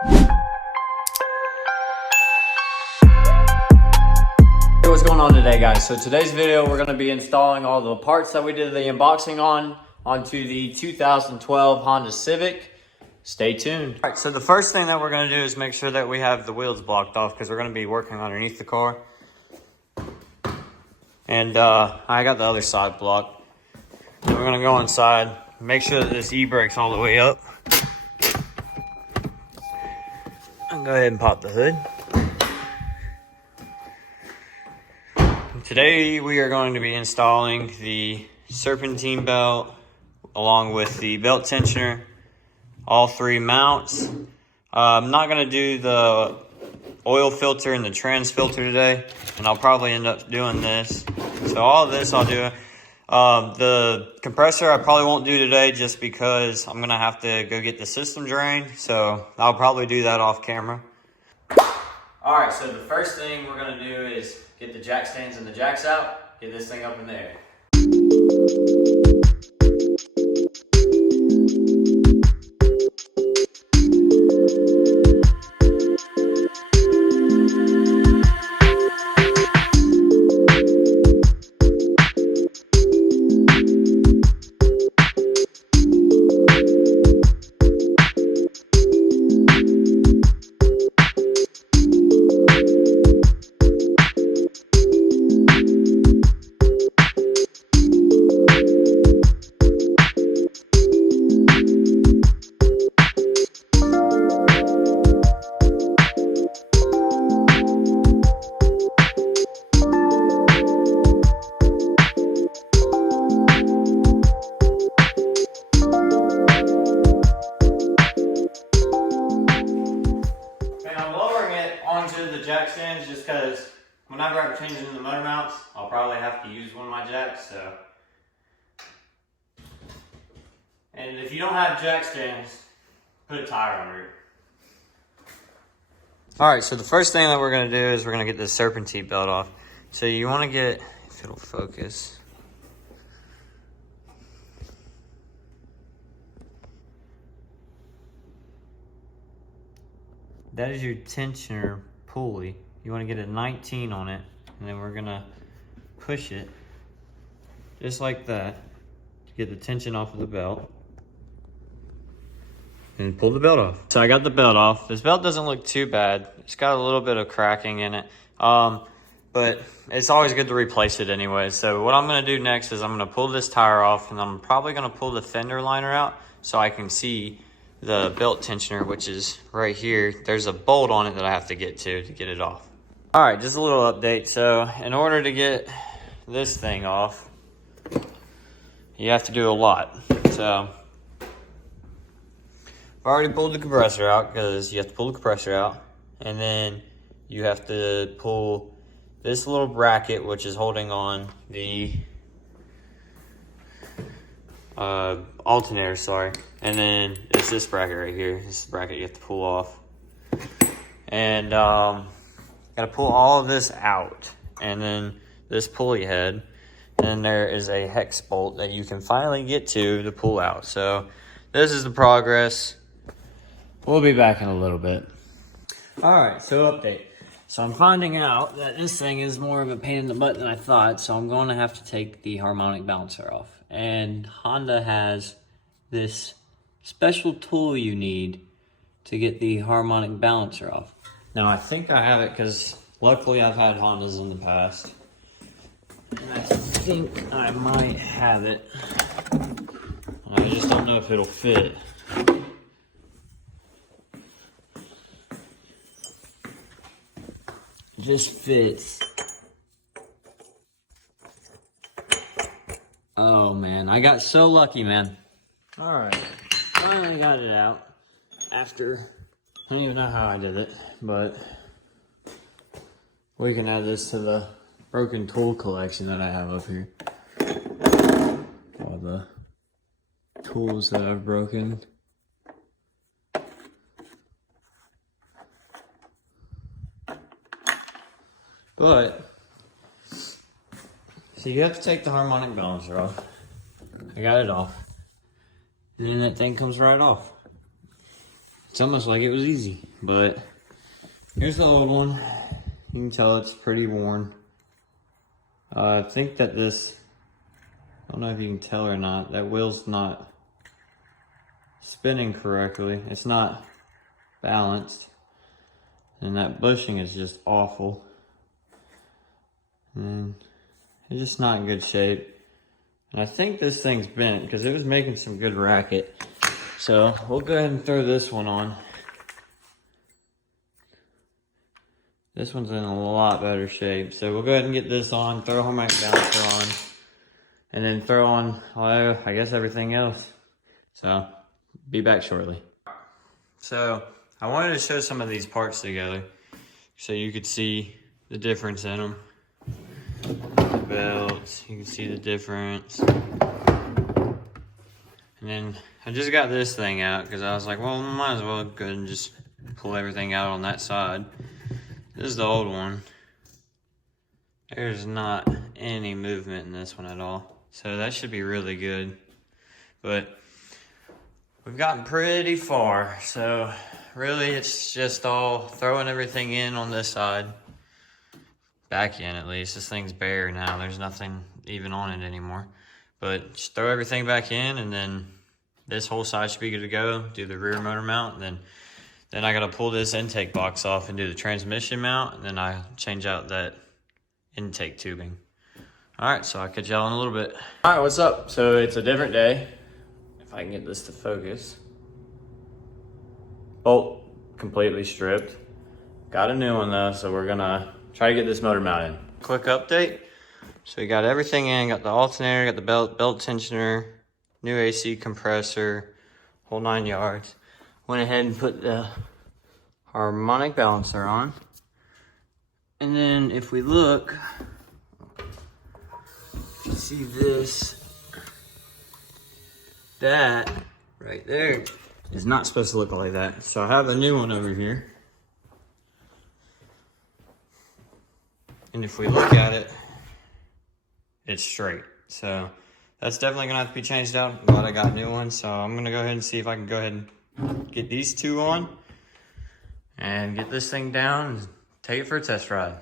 Hey, what's going on today, guys? So today's video, we're going to be installing all the parts that we did the unboxing onto the 2012 Honda Civic. Stay tuned. All right, so the first thing that we're going to do is make sure that we have the wheels blocked off because we're going to be working underneath the car. And I got the other side blocked. So we're going to go inside, make sure that this e-brake's all the way up. And go ahead and pop the hood. Today we are going to be installing the serpentine belt along with the belt tensioner, all three mounts. I'm not going to do the oil filter and the trans filter today, and I'll probably end up doing this. So all of this I'll do. The compressor I probably won't do today just because I'm going to have to go get the system drained, so I'll probably do that off camera. Alright, so the first thing we're going to do is get the jack stands and the jacks out, get this thing up in the air. Onto the jack stands just because whenever I'm changing the motor mounts, I'll probably have to use one of my jacks. So, and if you don't have jack stands, put a tire under it. All right, so the first thing that we're going to do is we're going to get this serpentine belt off. So you want to get, if it'll focus. That is your tensioner pulley. You want to get a 19 on it, and then we're gonna push it just like that to get the tension off of the belt and pull the belt off. So I got the belt off. This belt doesn't look too bad. It's got a little bit of cracking in it, but it's always good to replace it anyway. So what I'm gonna do next is I'm gonna pull this tire off, and I'm probably gonna pull the fender liner out so I can see the belt tensioner, which is right here. There's a bolt on it that I have to get get it off. All right, just a little update. So in order to get this thing off, you have to do a lot. So I've already pulled the compressor out because you have to pull the compressor out, and then you have to pull this little bracket, which is holding on the alternator, sorry. And then it's this bracket right here. This is the bracket you have to pull off. And gotta pull all of this out. And then this pulley head. And there is a hex bolt that you can finally get to pull out. So this is the progress. We'll be back in a little bit. Alright, so update. So I'm finding out that this thing is more of a pain in the butt than I thought. So I'm going to have to take the harmonic balancer off. And Honda has this special tool you need to get the harmonic balancer off. Now I think I have it because luckily I've had Hondas in the past. And I think I might have it. I just don't know if it'll fit. This fits. Oh man, I got so lucky, man. All right, finally got it out after, I don't even know how I did it, but we can add this to the broken tool collection that I have up here. All the tools that I've broken. But, so you have to take the harmonic balancer off. I got it off. And then that thing comes right off. It's almost like it was easy, but here's the old one. You can tell it's pretty worn. I think that this, I don't know if you can tell or not, that wheel's not spinning correctly. It's not balanced. And that bushing is just awful. And it's just not in good shape. And I think this thing's bent because it was making some good racket. So we'll go ahead and throw this one on. This one's in a lot better shape. So we'll go ahead and get this on, throw a harmonic balancer on, and then throw on, I guess, everything else. So be back shortly. So I wanted to show some of these parts together so you could see the difference in them. The belts, you can see the difference. And then I just got this thing out because I was like, well, might as well go ahead and just pull everything out on that side. This is the old one. There's not any movement in this one at all. So that should be really good. But we've gotten pretty far. So really it's just all throwing everything in on this side. Back in at least. This thing's bare now. There's nothing even on it anymore. But just throw everything back in, and then this whole side should be good to go. Do the rear motor mount, and then I gotta pull this intake box off and do the transmission mount, and then I change out that intake tubing. All right, so I'll catch y'all in a little bit. All right, what's up? So it's a different day. If I can get this to focus. Bolt completely stripped. Got a new one though, so we're gonna try to get this motor mounted. Quick update. So we got everything in, got the alternator, got the belt tensioner, new AC compressor, whole 9 yards. Went ahead and put the harmonic balancer on. And then if we look, if you see this, that right there is not supposed to look like that. So I have a new one over here. And if we look at it, it's straight. So that's definitely gonna have to be changed out. I'm glad I got a new one. So I'm gonna go ahead and see if I can go ahead and get these two on and get this thing down and take it for a test ride.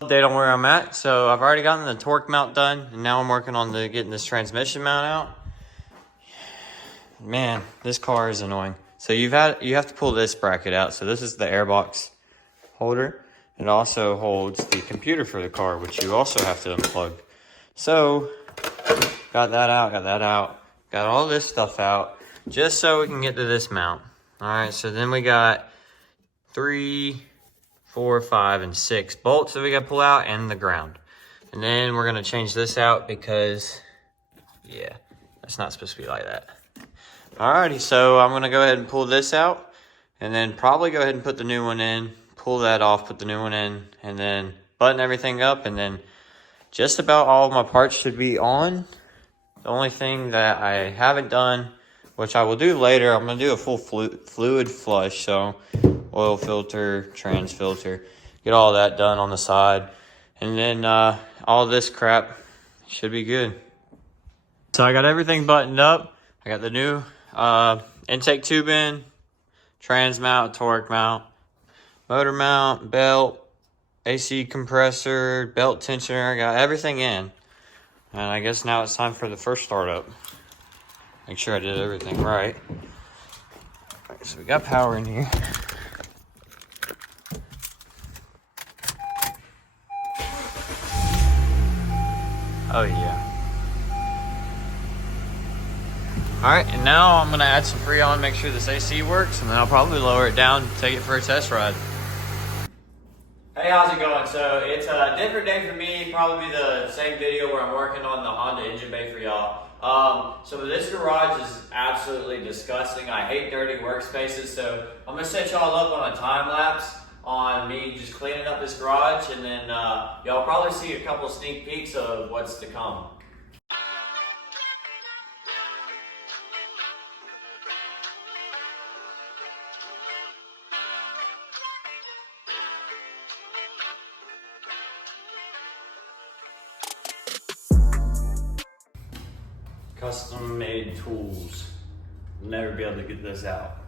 Update on where I'm at. So I've already gotten the torque mount done, and now I'm working on getting this transmission mount out. Man, this car is annoying. So you have to pull this bracket out. So this is the airbox holder. It also holds the computer for the car, which you also have to unplug. So, got that out, got all this stuff out, just so we can get to this mount. All right, so then we got 3, 4, 5, and 6 bolts that we got to pull out, and the ground. And then we're gonna change this out because, yeah, that's not supposed to be like that. Alrighty, so I'm gonna go ahead and pull this out, and then probably go ahead and put the new one in, pull that off, put the new one in, and then button everything up, and then just about all of my parts should be on. The only thing that I haven't done, which I will do later, I'm going to do a full fluid flush. So oil filter, trans filter, get all that done on the side. And then all this crap should be good. So I got everything buttoned up. I got the new intake tube in, trans mount, torque mount, motor mount, belt, AC compressor, belt tensioner, I got everything in. And I guess now it's time for the first startup. Make sure I did everything right. Alright, so we got power in here. Oh yeah. Alright, and now I'm gonna add some Freon, make sure this AC works, and then I'll probably lower it down, take it for a test ride. Hey, how's it going? So it's a different day for me, probably the same video where I'm working on the Honda engine bay for y'all. So this garage is absolutely disgusting. I hate dirty workspaces, so I'm gonna set y'all up on a time lapse on me just cleaning up this garage, and then y'all probably see a couple sneak peeks of what's to come. Custom made tools. Never be able to get this out.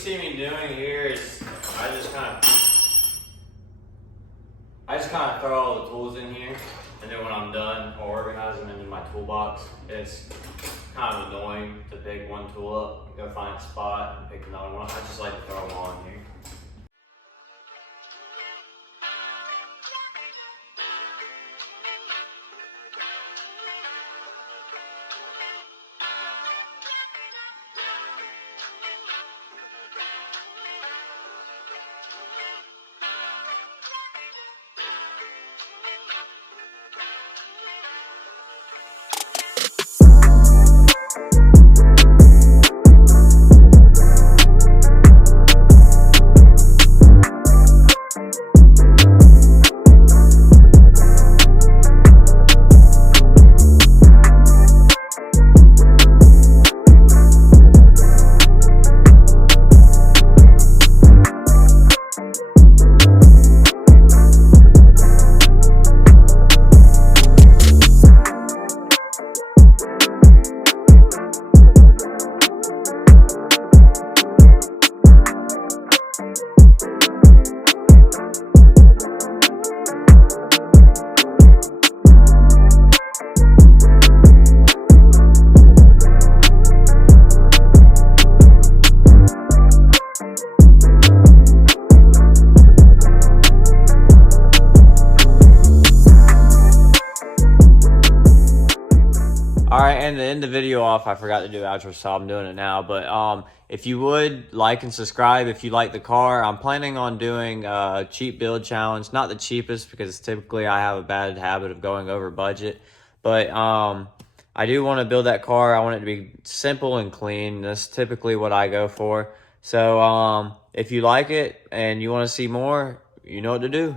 see me doing here is I just kind of throw all the tools in here, and then when I'm done, I'll organize them into my toolbox. It's kind of annoying to pick one tool up and go find a spot and pick another one. I just like to throw them all in here. Alright, and to end the video off, I forgot to do outro, so I'm doing it now. But if you would like and subscribe if you like the car. I'm planning on doing a cheap build challenge. Not the cheapest, because typically I have a bad habit of going over budget. But I do want to build that car. I want it to be simple and clean. That's typically what I go for. So if you like it and you want to see more, you know what to do.